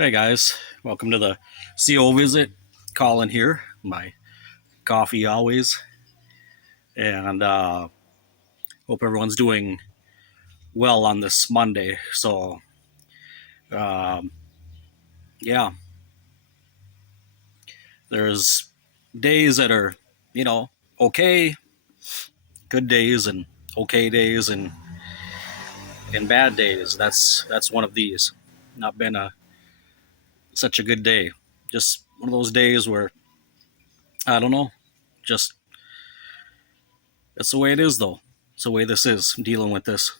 Hey guys, welcome to the CO visit. Colin here, my coffee always, and hope everyone's doing well on this Monday. So, um, yeah, there's days that are, you know, okay, good days, and okay days, and bad days. That's one of these. Not been a such a good day. Just one of those days where I don't know, just that's the way it is though. It's the way this is. I'm dealing with this.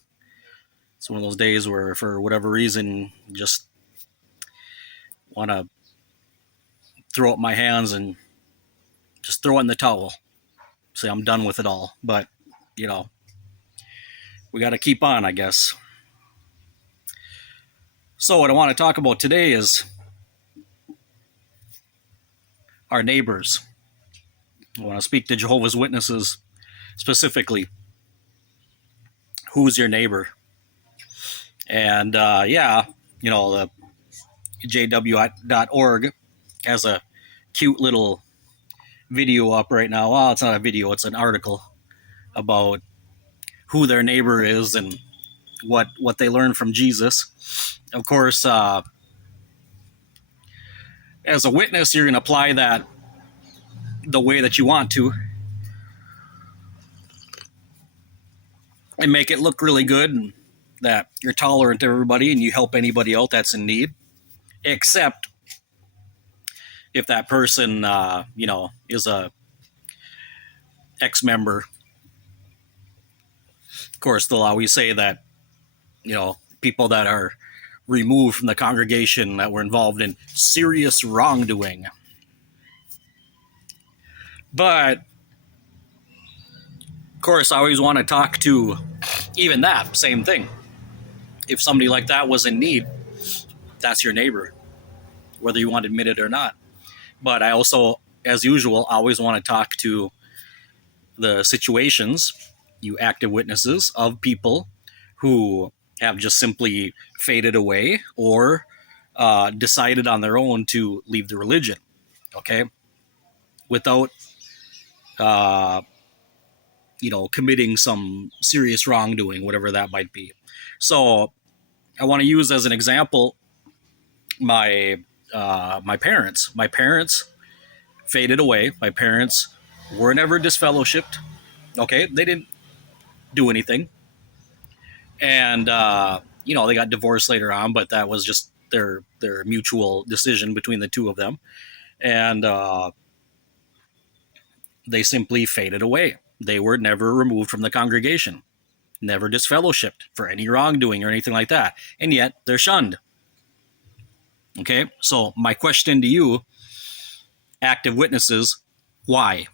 It's one of those days where, for whatever reason, just want to throw up my hands and just throw it in the towel. Say I'm done with it all. But, you know, we got to keep on, I guess. So, what I want to talk about today is our neighbors. I want to speak to Jehovah's Witnesses specifically. Who's your neighbor? And, the jw.org has a cute little video up right now. Well, it's not a video, it's an article about who their neighbor is and what they learned from Jesus. Of course, as a witness, you're going to apply that the way that you want to and make it look really good, and that you're tolerant to everybody and you help anybody out that's in need, except if that person, is a ex-member. Of course, they'll always say that, people that are removed from the congregation that were involved in serious wrongdoing. But, of course, I always want to talk to even that same thing. If somebody like that was in need, that's your neighbor, whether you want to admit it or not. But I also, as usual, always want to talk to the situations, you active witnesses, of people who have just simply faded away or decided on their own to leave the religion, okay? Without, committing some serious wrongdoing, whatever that might be. So I want to use as an example my parents. My parents faded away. My parents were never disfellowshipped. Okay, they didn't do anything, and they got divorced later on, but that was just their mutual decision between the two of them, and they simply faded away. They were never removed from the congregation, never disfellowshipped for any wrongdoing or anything like that, and yet they're shunned. Okay, so my question to you, active witnesses, why?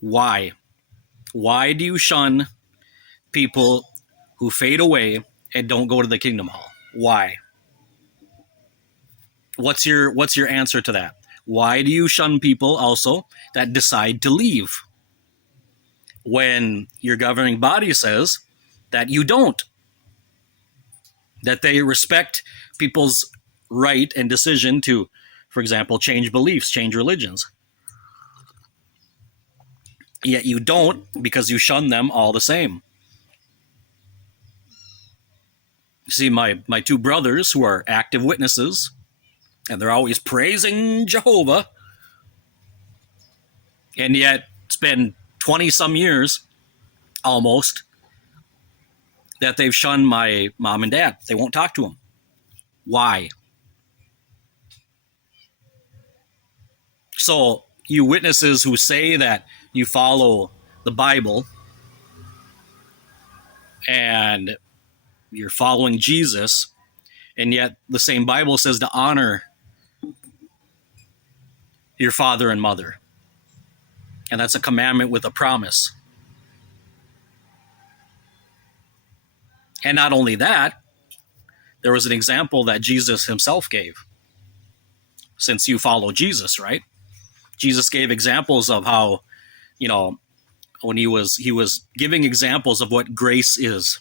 Why? Why do you shun people who fade away and don't go to the kingdom hall? Why? What's your answer to that? Why do you shun people also that decide to leave when your governing body says that you don't? That they respect people's right and decision to, for example, change beliefs, change religions. Yet you don't, because you shun them all the same. You see, my two brothers who are active witnesses, and they're always praising Jehovah, and yet it's been 20 some years almost that they've shunned my mom and dad. They won't talk to them. Why? So you witnesses who say that you follow the Bible and you're following Jesus, and yet the same Bible says to honor your father and mother. And that's a commandment with a promise. And not only that, there was an example that Jesus himself gave. Since you follow Jesus, right? Jesus gave examples of how, when he was giving examples of what grace is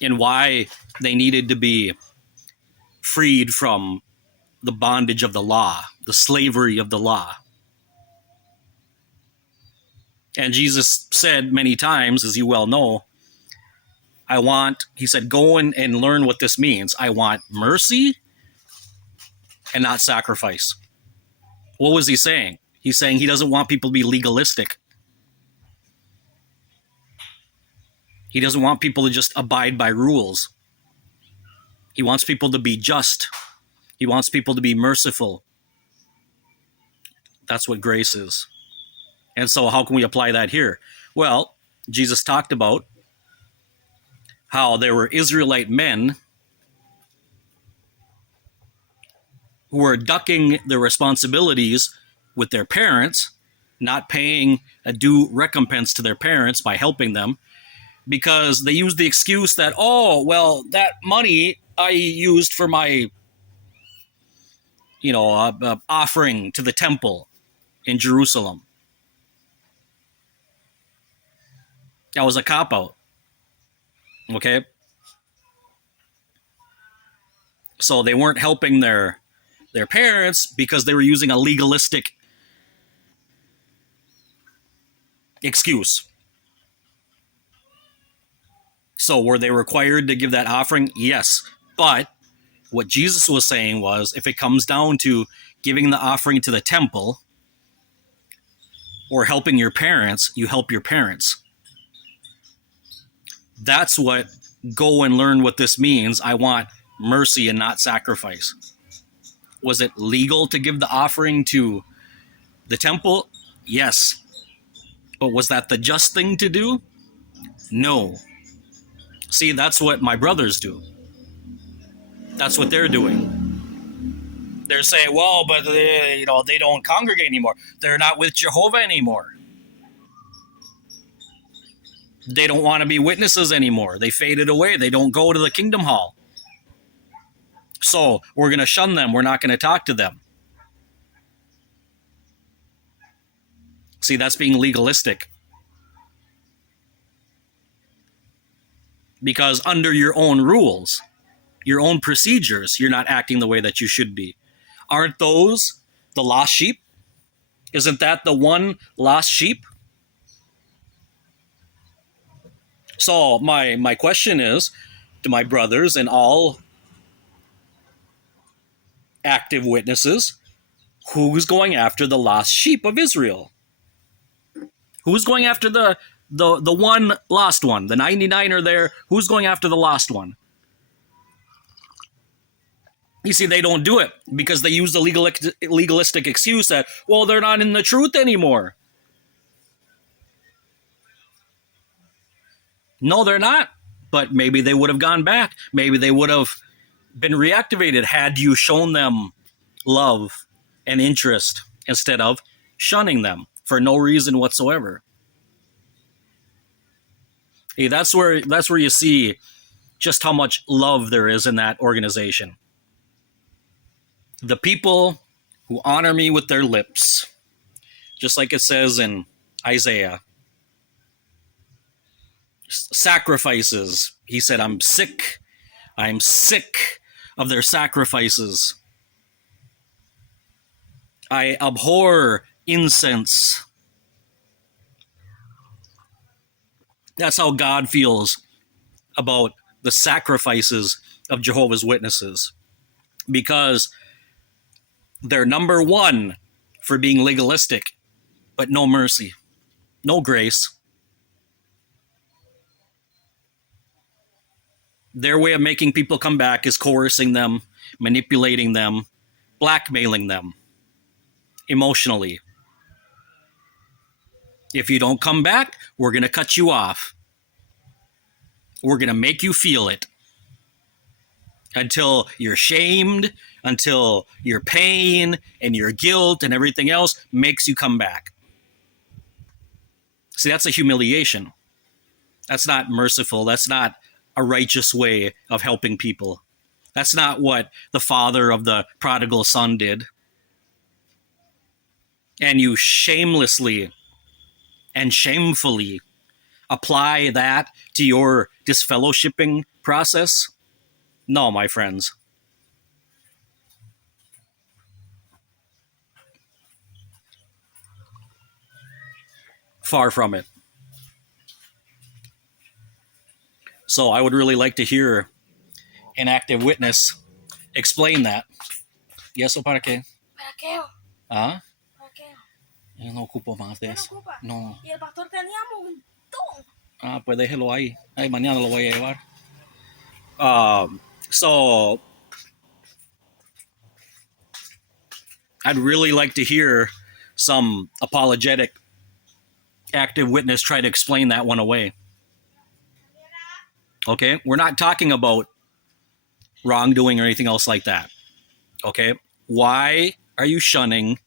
and why they needed to be freed from the bondage of the law, the slavery of the law. And Jesus said many times, as you well know, he said, go and learn what this means. I want mercy and not sacrifice. What was he saying? He's saying he doesn't want people to be legalistic. He doesn't want people to just abide by rules. He wants people to be just. He wants people to be merciful. That's what grace is. And so how can we apply that here? Well, Jesus talked about how there were Israelite men who were ducking their responsibilities with their parents, not paying a due recompense to their parents by helping them, because they used the excuse that, oh, well, that money I used for my, offering to the temple in Jerusalem. That was a cop-out. Okay? So they weren't helping their parents because they were using a legalistic excuse. So were they required to give that offering? Yes. But what Jesus was saying was, if it comes down to giving the offering to the temple or helping your parents, you help your parents. That's what go and learn what this means. I want mercy and not sacrifice. Was it legal to give the offering to the temple? Yes. But was that the just thing to do? No. See, that's what my brothers do. That's what they're doing. They're saying, well, but they don't congregate anymore. They're not with Jehovah anymore. They don't want to be witnesses anymore. They faded away. They don't go to the kingdom hall. So we're going to shun them. We're not going to talk to them. See, that's being legalistic. Because under your own rules, your own procedures, you're not acting the way that you should be. Aren't those the lost sheep? Isn't that the one lost sheep? So my question is to my brothers and all active witnesses, who's going after the lost sheep of Israel? Who's going after the one lost one? The 99 are there. Who's going after the lost one? You see, they don't do it because they use the legalistic excuse that, well, they're not in the truth anymore. No, they're not. But maybe they would have gone back. Maybe they would have been reactivated had you shown them love and interest instead of shunning them for no reason whatsoever. Hey, that's where you see just how much love there is in that organization. The people who honor me with their lips, just like it says in Isaiah, sacrifices. He said, I'm sick of their sacrifices. I abhor incense. That's how God feels about the sacrifices of Jehovah's Witnesses, because they're number one for being legalistic, but no mercy, no grace. Their way of making people come back is coercing them, manipulating them, blackmailing them emotionally. If you don't come back, we're going to cut you off. We're going to make you feel it until you're shamed, until your pain and your guilt and everything else makes you come back. See, that's a humiliation. That's not merciful. That's not a righteous way of helping people. That's not what the father of the prodigal son did. And you shamelessly and shamefully apply that to your disfellowshipping process? No, my friends. Far from it. So I would really like to hear an active witness explain that. Yes o para qué? ¿Para qué? ¿Ah? ¿Para qué? Yo no ocupo más de ¿No eso. ocupa? No. Y el pastor tenía un montón. Ah, pues déjelo ahí. Ay, mañana lo voy a llevar. So I'd really like to hear some apologetic active witness try to explain that one away. Okay? We're not talking about wrongdoing or anything else like that. Okay? Why are you shunning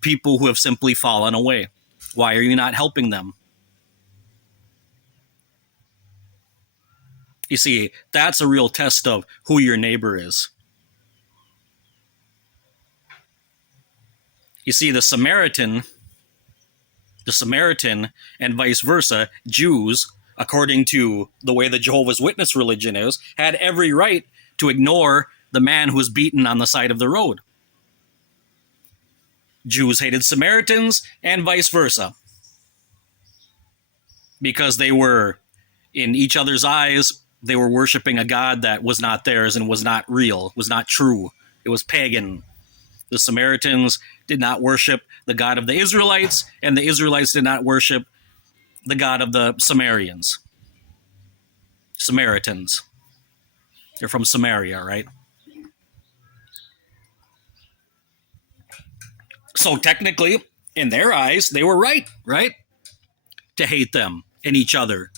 people who have simply fallen away? Why are you not helping them? You see, that's a real test of who your neighbor is. You see, the Samaritan and vice versa, Jews, according to the way the Jehovah's Witness religion is, had every right to ignore the man who was beaten on the side of the road. Jews hated Samaritans and vice versa because they were, in each other's eyes, they were worshiping a God that was not theirs and was not real, was not true. It was pagan. The Samaritans did not worship the God of the Israelites, and the Israelites did not worship the God of the Samaritans. They're from Samaria, right? So technically, in their eyes, they were right? To hate them and each other.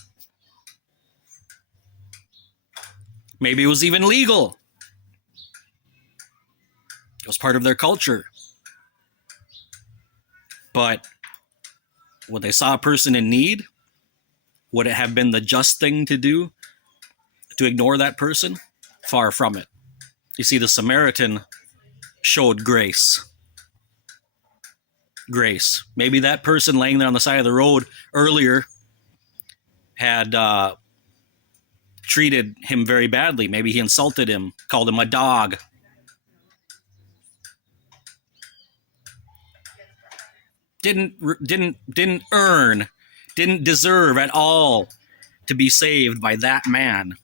Maybe it was even legal. It was part of their culture. But when they saw a person in need, would it have been the just thing to do to ignore that person? Far from it. You see, the Samaritan showed grace. Grace. Maybe that person laying there on the side of the road earlier had treated him very badly. Maybe he insulted him, called him a dog. Didn't earn, didn't deserve at all to be saved by that man.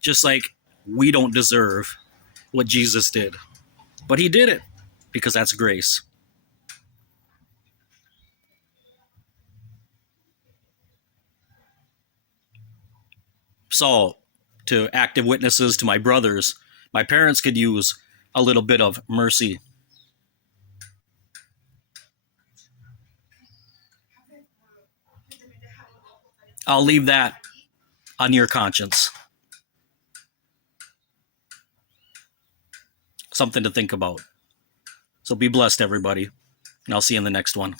Just like we don't deserve what Jesus did. But he did it because that's grace. So, to active witnesses, to my brothers, my parents could use a little bit of mercy. I'll leave that on your conscience. Something to think about. So be blessed, everybody. And I'll see you in the next one.